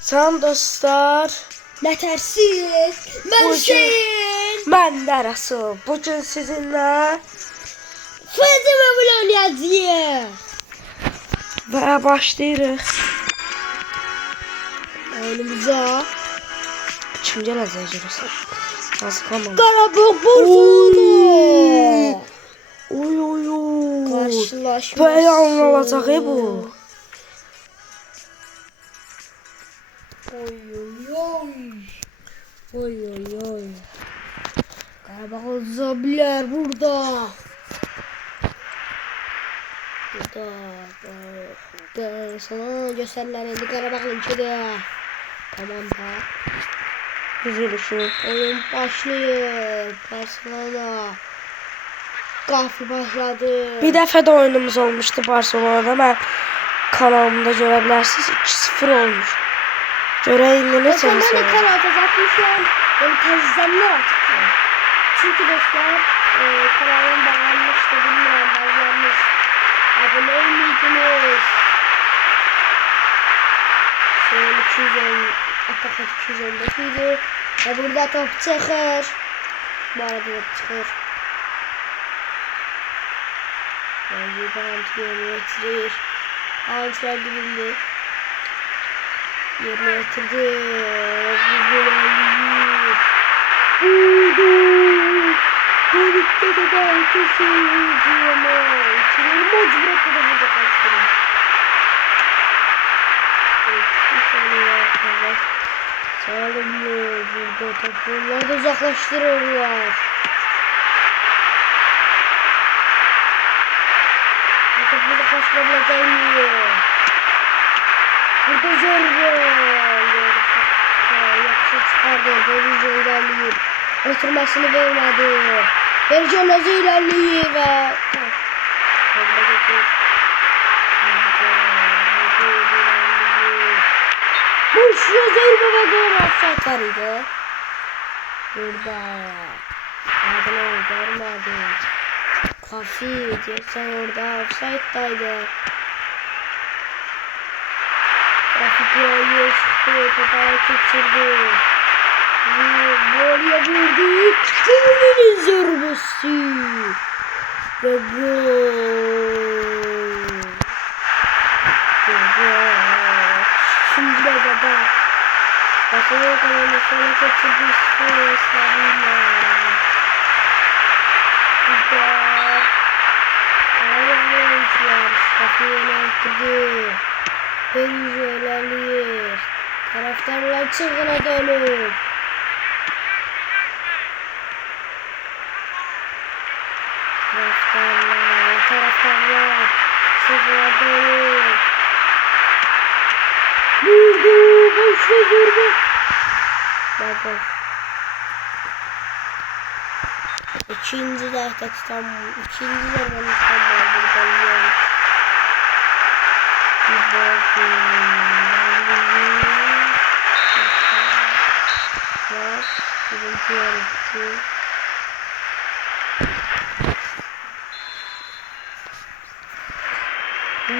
Salam dostlar. Nətərsiz? Mən Hüseyin. Mən də Rəsul. Bugün sizinlə Fəzimə oynayacağıq. və başlayırıq. Oyunumuza Kim gələcək görürsən? Hazırlanmadım. Qarabağ Barcelona. Oy oy oy. Qarşılaşması. Belə olacaq bu. Oy oy oy. Oy oy oy. Qarabağ olacaq bilər burada. Burada sana göstərirlər indi Qarabağınkidir. Tamam da. Düzülüşü. Oyun başlıyor. Barcelona. Qafil başladı. Bir dəfə də oyunumuz olmuşdu Barcelona'da. Mən kanalımda görə bilərsiniz. 2-0 olmuş. Görək indi necə Ben de olacaq. kanal atacakmışım. Ben tezdenler atacağım. Çünkü dostlar kanalım bağlanmıştı. Bilmiyorum bazılarınız abone miydiniz? Şöyle 210 Atak 215 idi. Ve burada top çıxır. Bu arada top çıxır. Yani bağlantı yerine getirir. Bağlantılar dibinde. Yerine getirdi. Birlikte de belki seyirciyim. İçileri mecburiyetle de uzaklaştırın. Evet, bir tane var. Evet. Sağlam mı? Burada toplumları da uzaklaştırıyorlar. Bu topu uzaklaştırabilecek mi? Burada zırhı. Yaxşı çıxardı. Berici ilerleyir. Oturmasını vermedi. Berici nasıl ilerleyir ve... Burada geçir. Boşuna zırhı ve gol atacaklar idi. Burada. Adını görmedi. Kafi diyorsan orada offside'daydı. Grafikleri çıktı, topa geçirdi. Voleye vurdu. Golünün zarbesi. Ve gol. Şimdi de baba. Bakıyor kalanı sonra geçirdi. Sarıyla. Burada. Ağırlı oyuncular. Şafiye'ne attırdı. Berici ilerleyir. Taraftarlar çılgına dönüp. Taraftarlar çılgına dönüp. Vurdu. Boşuna zırhı. Bakın. İkinci de İstanbul. İkinci zaman İstanbul. Buradan yiyoruz.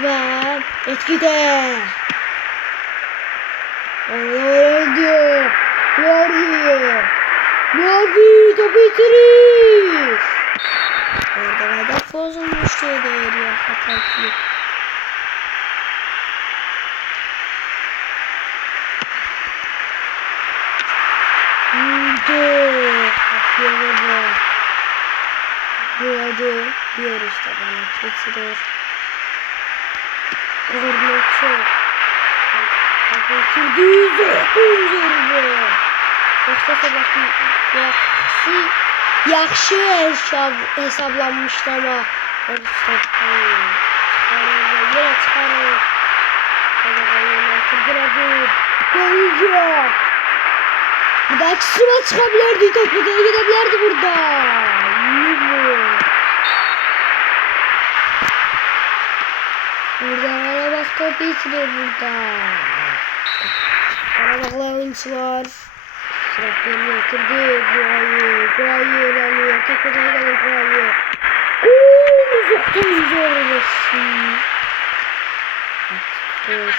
Ve etkide. Öldü. Lordi topu bitirir. Orada hedef bozulmuş diye değeriyor. Hataklı. Bakıyorum bu. Burada diyoruz da bana geçirir. Kornetçi. Getirdiği zırhı. Yoksa bakın yaxşı hesablanmıştı ama çıkarır. Yine çıkarır. Kırdıradı. Göreceğim. Bir dahaki sıra çıkabilirdi. Topluya gidebilirdi burada. Ne bu? Burada Karabağ top geçiriyor burada. Karabağlı oyuncular. Sıraklarını yatırdı. Guayı ilerliyor. Tekrar gelir Guayı. Uzaktan zorlasın. Dur.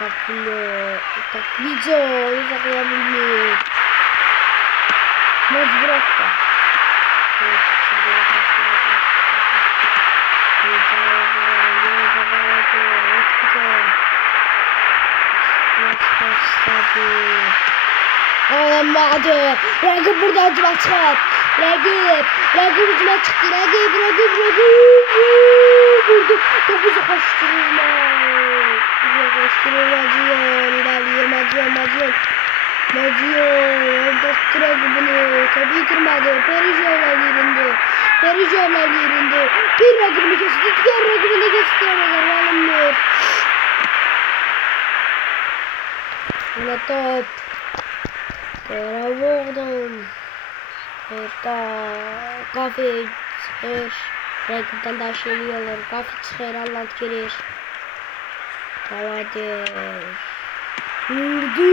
Taklico uzaklayabilir. Mecbur hatta. Olamadı. Rakip burada ucuma çıkar. Rakip ucuma çıktı. Rakip. Vurdu. Topu uzaklaştırma. Macion. Orada rakibini. Tabii kırmadı. Perijo'lar yerinde. Bir rakibini kesti. Diğer rakibini kesti. Alınmıyor. Yine top. Vurdum. Orada kafe çıkır. Rakipten de aşılıyorlar. Kafe çıkır. Allah girer. Hadi. Vurdu.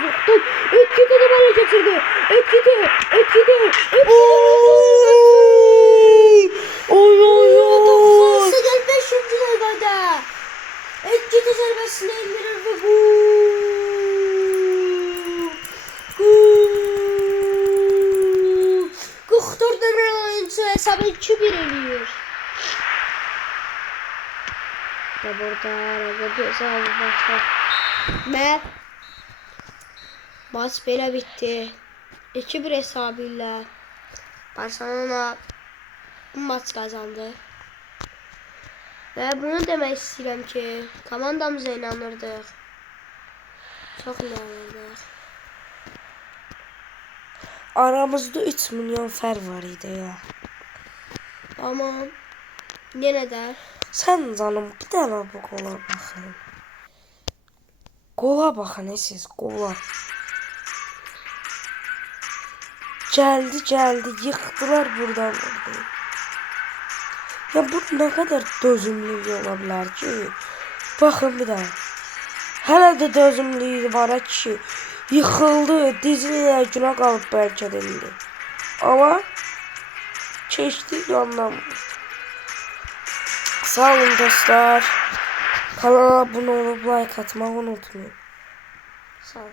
Zıktım. Etkide de bana getirdi. Etkide. Oy. 95. dakikada. Etkide serbestine indirir ve gol. 44 numaralı oyuncu hesabı 2-1 eliyor. Ve burada hesabı başlar. Ve maç böyle bitti. 2-1 hesabıyla Barcelona bu maç kazandı. Ve bunu demek istiyorum ki komandamıza inanırdık. Çok inanırdık. Aramızda 3 milyon fer var idi ya. Ama yine de Sen canım bir tane bu gola bakın. Gola bakın siz gola. Geldi yıktılar buradan. Ya bu ne kadar dözümlü olabilir ki? Bakın bir daha. Hala da dözümlüğü var ki. Yıkıldı, dizine günah kalıp belki de. Ama çeşitli anlam. Sağ olun dostlar. Kanala abone olup like atmayı unutmayın. sağ ol.